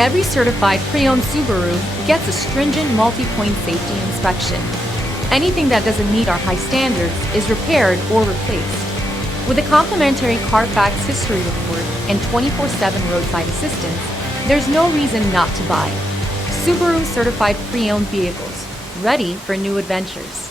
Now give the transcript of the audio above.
Every certified pre-owned Subaru gets a stringent multi-point safety inspection. Anything that doesn't meet our high standards is repaired or replaced. With a complimentary Carfax history report and 24/7 roadside assistance, there's no reason not to buy. Subaru certified pre-owned vehicles, ready for new adventures.